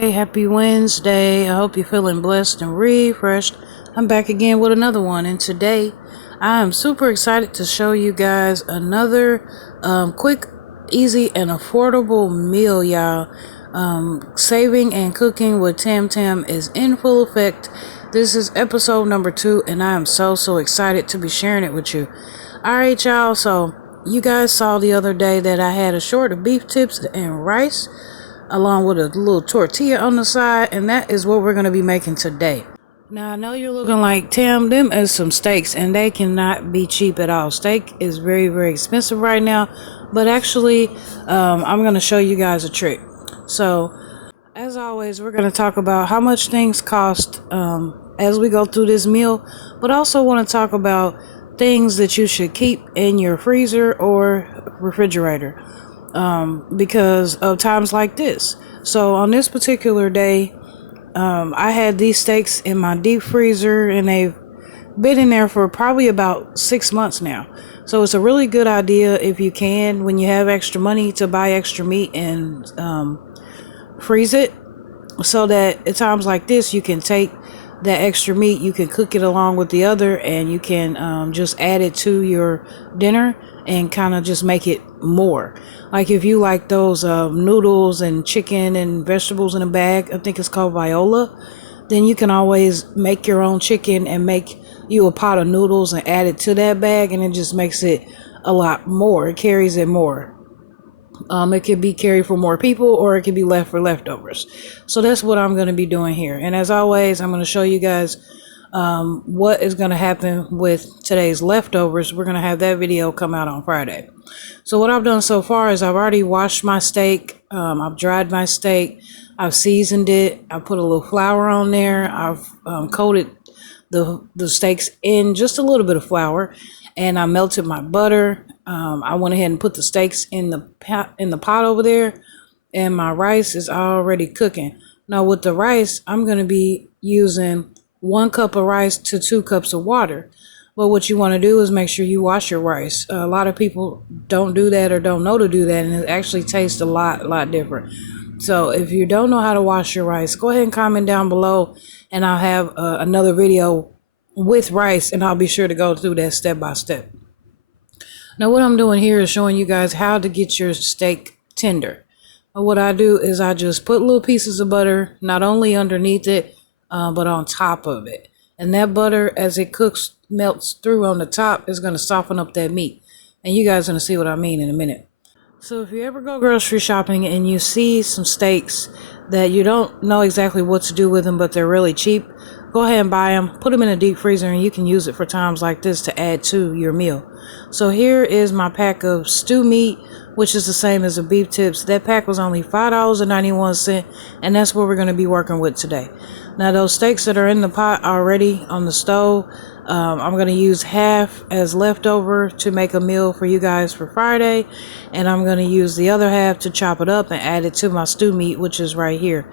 Hey, happy Wednesday. I hope you're feeling blessed and refreshed. I'm back again with another one, and today I am super excited to show you guys another quick, easy, and affordable meal, y'all. Saving and cooking with Tamm Tamm is in full effect. This is episode number 2, and I am so excited to be sharing it with you. Alright, y'all, so you guys saw the other day that I had a short of beef tips and rice along with a little tortilla on the side, and that is what we're going to be making today. Now, I know you're looking like, Tim, them is some steaks, and they cannot be cheap at all. Steak is very expensive right now, but actually, I'm going to show you guys a trick. So, as always, we're going to talk about how much things cost as we go through this meal, but also want to talk about things that you should keep in your freezer or refrigerator because of times like this. So on this particular day, I had these steaks in my deep freezer, and they've been in there for probably about 6 months now. So it's a really good idea, if you can, when you have extra money, to buy extra meat and freeze it, so that at times like this you can take that extra meat, you can cook it along with the other, and you can just add it to your dinner and kind of just make it more. Like if you like those noodles and chicken and vegetables in a bag, I think it's called Viola, then you can always make your own chicken and make you a pot of noodles and add it to that bag, and it just makes it a lot more. It carries it more. It could be carried for more people, or it could be left for leftovers. So that's what I'm going to be doing here. And as always, I'm going to show you guys what is going to happen with today's leftovers. We're going to have that video come out on Friday. So what I've done so far is I've already washed my steak. I've dried my steak. I've seasoned it. I put a little flour on there. I've coated the steaks in just a little bit of flour, and I melted my butter. I went ahead and put the steaks in the pot over there, and my rice is already cooking. Now with the rice, I'm going to be using 1 cup of rice to 2 cups of water. But what you want to do is make sure you wash your rice. A lot of people don't do that or don't know to do that, and it actually tastes a lot different. So if you don't know how to wash your rice, go ahead and comment down below, and I'll have another video with rice, and I'll be sure to go through that step by step. Now what I'm doing here is showing you guys how to get your steak tender. What I do is I just put little pieces of butter not only underneath it, but on top of it. And that butter, as it cooks, melts through on the top, is going to soften up that meat. And you guys are going to see what I mean in a minute. So if you ever go grocery shopping and you see some steaks that you don't know exactly what to do with them, but they're really cheap, go ahead and buy them, put them in a deep freezer, and you can use it for times like this to add to your meal. So here is my pack of stew meat, which is the same as the beef tips. That pack was only $5.91, and that's what we're going to be working with today. Now those steaks that are in the pot already on the stove, I'm going to use half as leftover to make a meal for you guys for Friday, and I'm going to use the other half to chop it up and add it to my stew meat, which is right here.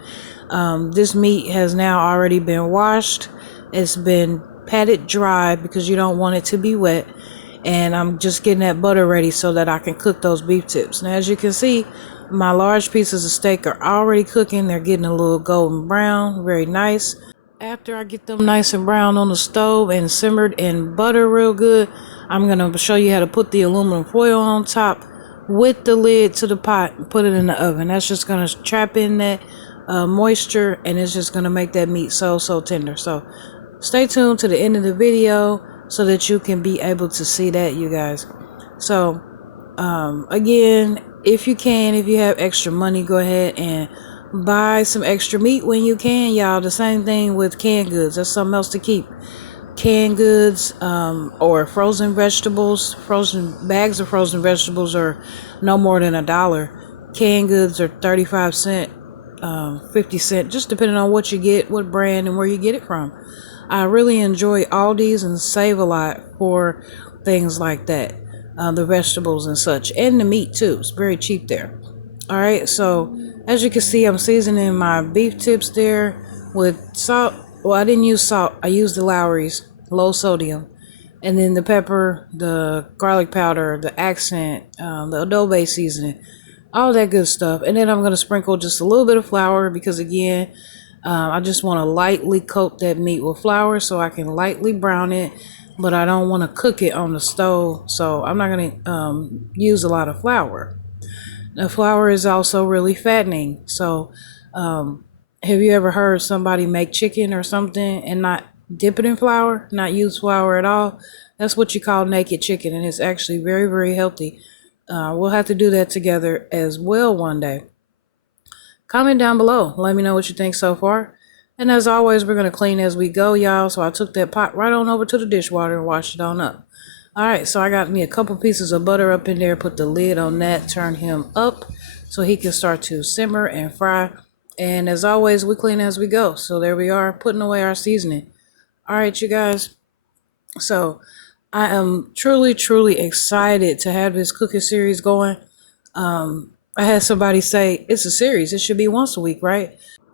This meat has now already been washed. It's been patted dry because you don't want it to be wet, and I'm just getting that butter ready so that I can cook those beef tips. Now as you can see, my large pieces of steak are already cooking. They're getting a little golden brown, very nice. After I get them nice and brown on the stove and simmered in butter real good, I'm going to show you how to put the aluminum foil on top with the lid to the pot and put it in the oven. That's just going to trap in that moisture, and it's just going to make that meat so tender. So stay tuned to the end of the video so that you can be able to see that, you guys. So again, if you have extra money, go ahead and buy some extra meat when you can, y'all. The same thing with canned goods. That's something else to keep. Canned goods or frozen vegetables. Frozen bags of frozen vegetables are no more than $1. Canned goods are 35 cents, 50 cents, just depending on what you get, what brand, and where you get it from. I really enjoy Aldi's and save a lot for things like that. The vegetables and such, and the meat too. It's very cheap there. All right, so as you can see, I'm seasoning my beef tips there with salt. Well, I didn't use salt. I used the Lowry's low sodium, and then the pepper, the garlic powder, the accent, the adobe seasoning. all that good stuff. And then I'm going to sprinkle just a little bit of flour because, again, I just want to lightly coat that meat with flour so I can lightly brown it, but I don't want to cook it on the stove, so I'm not going to use a lot of flour. The flour is also really fattening. So, have you ever heard somebody make chicken or something and not dip it in flour, not use flour at all? That's what you call naked chicken, and it's actually very, very healthy. We'll have to do that together as well one day. Comment down below. Let me know what you think so far. And as always, we're going to clean as we go, y'all. So I took that pot right on over to the dishwater and washed it on up. Alright, so I got me a couple pieces of butter up in there, put the lid on that, turn him up so he can start to simmer and fry. And as always, we clean as we go. So there we are, putting away our seasoning. Alright, you guys. So I am truly, truly excited to have this cooking series going. I had somebody say, it's a series, it should be once a week, right?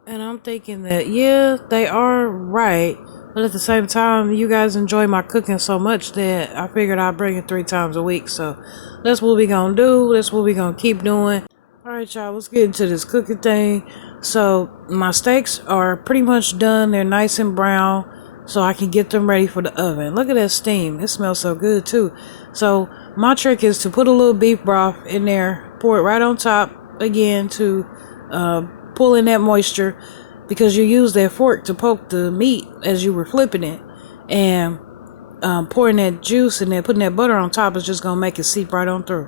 And I'm thinking that, yeah, they are right. But at the same time, you guys enjoy my cooking so much that I figured I'd bring it 3 times a week. So that's what we gonna do. That's what we gonna keep doing. All right, y'all, let's get into this cooking thing. So my steaks are pretty much done. They're nice and brown, so I can get them ready for the oven. Look at that steam. It smells so good too. So my trick is to put a little beef broth in there, pour it right on top again to pull in that moisture, because you use that fork to poke the meat as you were flipping it, and pouring that juice and then putting that butter on top is just gonna make it seep right on through.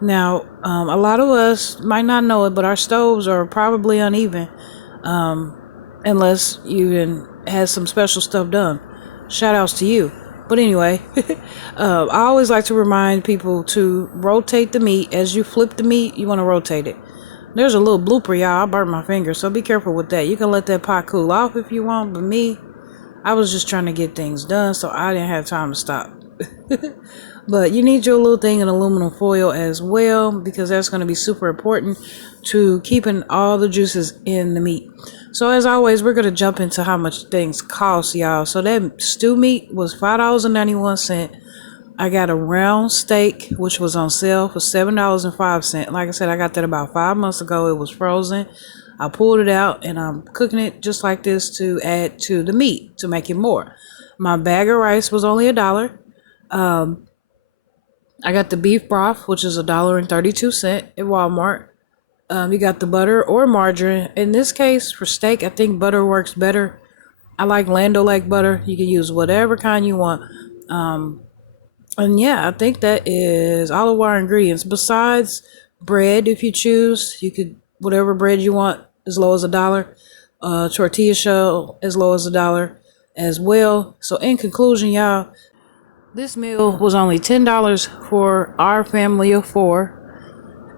Now, a lot of us might not know it, but our stoves are probably uneven, unless you had some special stuff done. Shout outs to you. But anyway, I always like to remind people to rotate the meat. As you flip the meat, you want to rotate it. There's a little blooper, y'all. I burnt my finger, so be careful with that. You can let that pot cool off if you want, but me, I was just trying to get things done, so I didn't have time to stop. But you need your little thing in aluminum foil as well, because that's going to be super important to keeping all the juices in the meat. So as always, we're going to jump into how much things cost, y'all. So that stew meat was $5.91. I got a round steak, which was on sale for $7.05. Like I said, I got that about 5 months ago. It was frozen. I pulled it out and I'm cooking it just like this to add to the meat to make it more. My bag of rice was only $1. I got the beef broth, which is $1.32 at Walmart. You got the butter or margarine. In this case, for steak, I think butter works better. I like Land O'Lakes butter. You can use whatever kind you want. And yeah, I think that is all of our ingredients. Besides bread, if you choose, you could whatever bread you want, as low as $1. Tortilla shell, as low as $1 as well. So in conclusion, y'all, this meal was only $10 for our family of 4.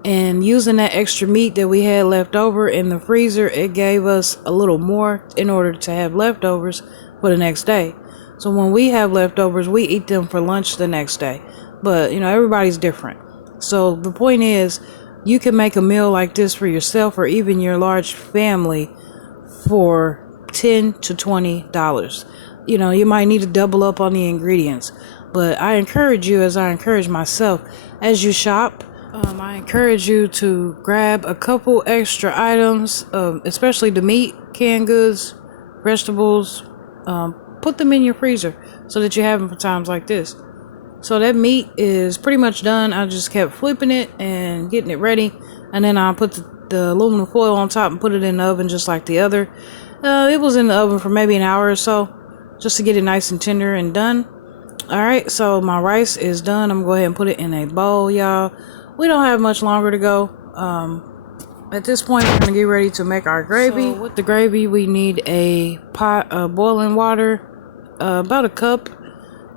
And using that extra meat that we had left over in the freezer, it gave us a little more in order to have leftovers for the next day. So when we have leftovers, we eat them for lunch the next day. But, everybody's different. So the point is, you can make a meal like this for yourself or even your large family for $10 to $20. You might need to double up on the ingredients. But I encourage you, as I encourage myself, as you shop, I encourage you to grab a couple extra items, especially the meat, canned goods, vegetables. Put them in your freezer so that you have them for times like this. So that meat is pretty much done. I just kept flipping it and getting it ready. And then I put the aluminum foil on top and put it in the oven just like the other. It was in the oven for maybe an hour or so just to get it nice and tender and done. Alright, so my rice is done. I'm going to go ahead and put it in a bowl, y'all. We don't have much longer to go. At this point, we're going to get ready to make our gravy. So with the gravy, we need a pot of boiling water, about a cup.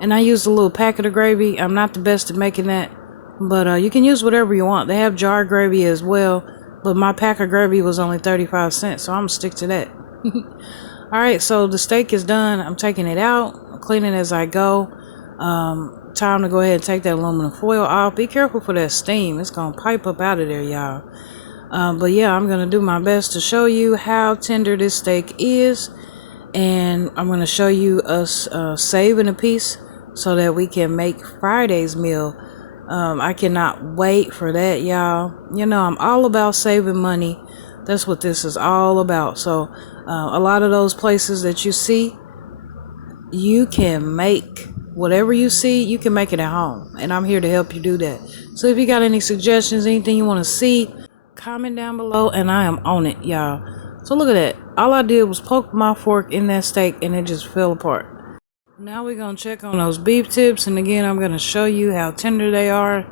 And I used a little packet of gravy. I'm not the best at making that, but you can use whatever you want. They have jar gravy as well, but my pack of gravy was only 35 cents, so I'm going to stick to that. Alright, so the steak is done. I'm taking it out. I'm cleaning as I go. Time to go ahead and take that aluminum foil off. Be careful for that steam. It's going to pipe up out of there, y'all. But yeah, I'm going to do my best to show you how tender this steak is. And I'm going to show you us saving a piece so that we can make Friday's meal I cannot wait for that, y'all. You know, I'm all about saving money. That's what this is all about. So a lot of those places that you see, you can make whatever you see, you can make it at home, and I'm here to help you do that. So if you got any suggestions, anything you want to see, comment down below, and I am on it, y'all. So look at that. All I did was poke my fork in that steak and it just fell apart. Now we're gonna check on those beef tips, and again I'm gonna show you how tender they are.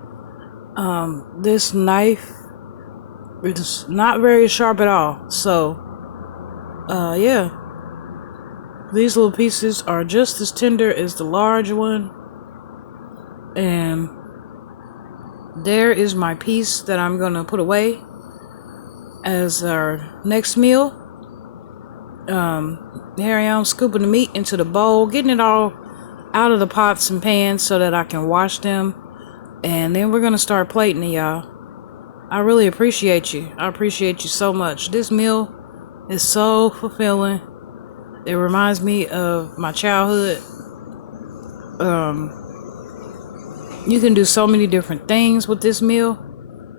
This knife is not very sharp at all, so yeah, these little pieces are just as tender as the large one. And there is my piece that I'm gonna put away as our next meal. Here I am scooping the meat into the bowl, getting it all out of the pots and pans so that I can wash them, and then we're gonna start plating it, y'all. I really appreciate you. I appreciate you so much. This meal is so fulfilling. It reminds me of my childhood. You can do so many different things with this meal.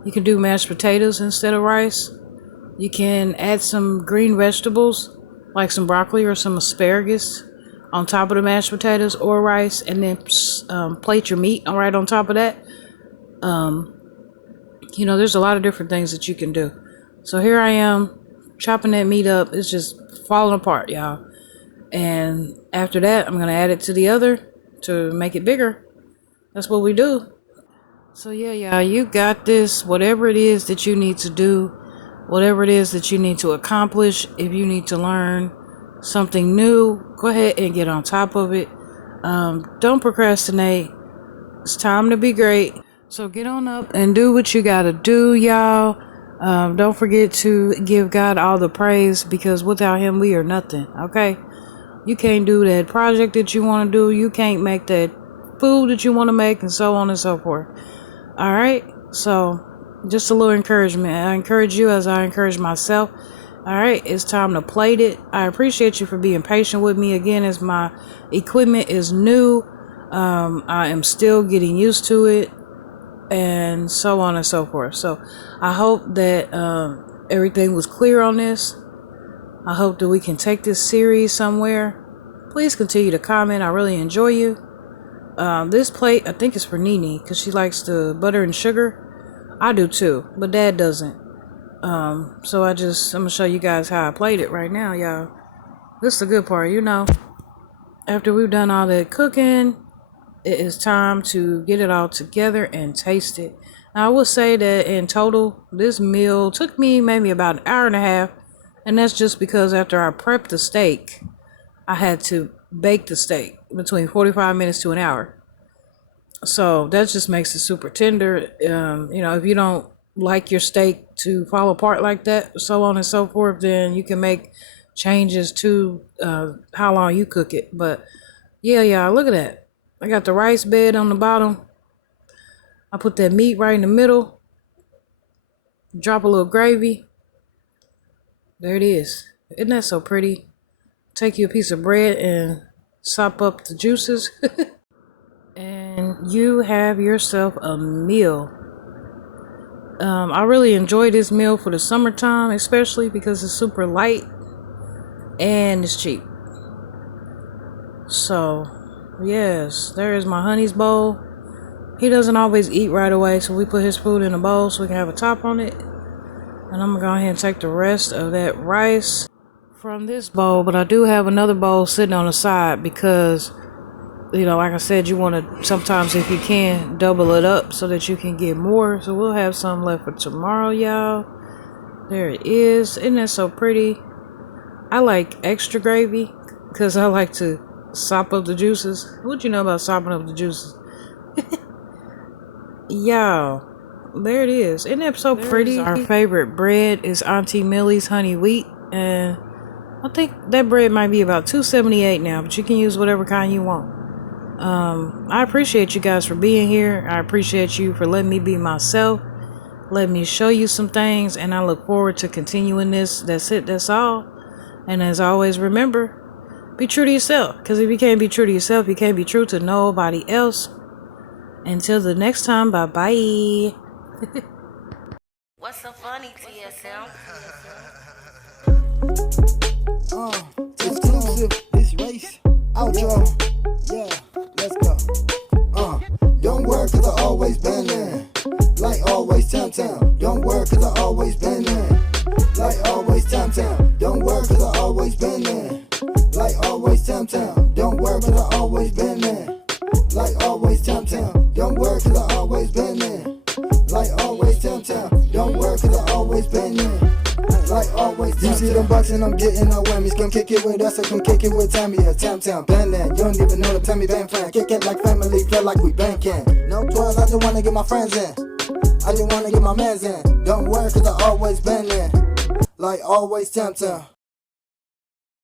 You can do mashed potatoes instead of rice. You can add some green vegetables, like some broccoli or some asparagus, on top of the mashed potatoes or rice, and then plate your meat right on top of that. You know, there's a lot of different things that you can do. So here I am chopping that meat up. It's just falling apart, y'all. And after that, I'm gonna add it to the other to make it bigger. That's what we do. So yeah, y'all, you got this. Whatever it is that you need to do, whatever it is that you need to accomplish, if you need to learn something new, go ahead and get on top of it. Don't procrastinate. It's time to be great. So get on up and do what you gotta do, y'all. Don't forget to give God all the praise, because without him we are nothing, okay? You can't do that project that you want to do. You can't make that food that you want to make, and so on and so forth. All right? So just a little encouragement. I encourage you as I encourage myself. All right, it's time to plate it. I appreciate you for being patient with me again, as my equipment is new. I am still getting used to it, and so on and so forth. So I hope that everything was clear on this. I hope that we can take this series somewhere. Please continue to comment. I really enjoy you. This plate, I think, is for Nene, because she likes the butter and sugar. I do too, but Dad doesn't. So I'm gonna show you guys how I plate it right now, y'all. This is the good part, you know. After we've done all that cooking, it is time to get it all together and taste it. Now, I will say that in total, this meal took me maybe about an hour and a half. And that's just because after I prepped the steak, I had to bake the steak between 45 minutes to an hour. So that just makes it super tender. You know, if you don't like your steak to fall apart like that, so on and so forth, then you can make changes to how long you cook it. But yeah, look at that. I got the rice bed on the bottom. I put that meat right in the middle. Drop a little gravy. There it is. Isn't that so pretty? Take you a piece of bread and sop up the juices. And you have yourself a meal. I really enjoy this meal for the summertime, especially because it's super light and it's cheap. So, yes, there is my honey's bowl. He doesn't always eat right away, so we put his food in a bowl so we can have a top on it. And I'm gonna go ahead and take the rest of that rice from this bowl, but I do have another bowl sitting on the side because, you know, like I said, you want to sometimes, if you can, double it up so that you can get more. So we'll have some left for tomorrow, y'all. There it is. Isn't that so pretty? I like extra gravy because I like to sop up the juices. What you know about sopping up the juices? Y'all, there it is. Isn't that so pretty? Our favorite bread is Auntie Millies honey wheat, and I think that bread might be about $2.78 now, but you can use whatever kind you want. I appreciate you guys for being here. I appreciate you for letting me be myself. Let me show you some things, and I look forward to continuing this. That's it. That's all. And as always, remember, be true to yourself. Because if you can't be true to yourself, you can't be true to nobody else. Until the next time, bye bye. What's so funny, TSM? Exclusive, this race, outro, yeah, let's go. Don't work cause I always been there. Like always, Tamm Tamm. Don't work cause I always been there. Like always, Tamm Tamm. Don't work cause I always been there. Like always, Tamm Tamm. Don't work cause I always been there. Like always, Tamm Tamm. Don't work cause I always been there. Like always, Tamm Tamm. Don't work cause I always been there. Like always, you see them bucks and I'm getting no whammies. Come kick it with us or come kick it with Tammy. Yeah, Tamm Tamm, band that. You don't even know the Tammy band plan. Kick it like family, feel like we banking. No 12, I just wanna get my friends in. I just wanna get my mans in. Don't work cause I always been there. Like always, Tamm Tamm.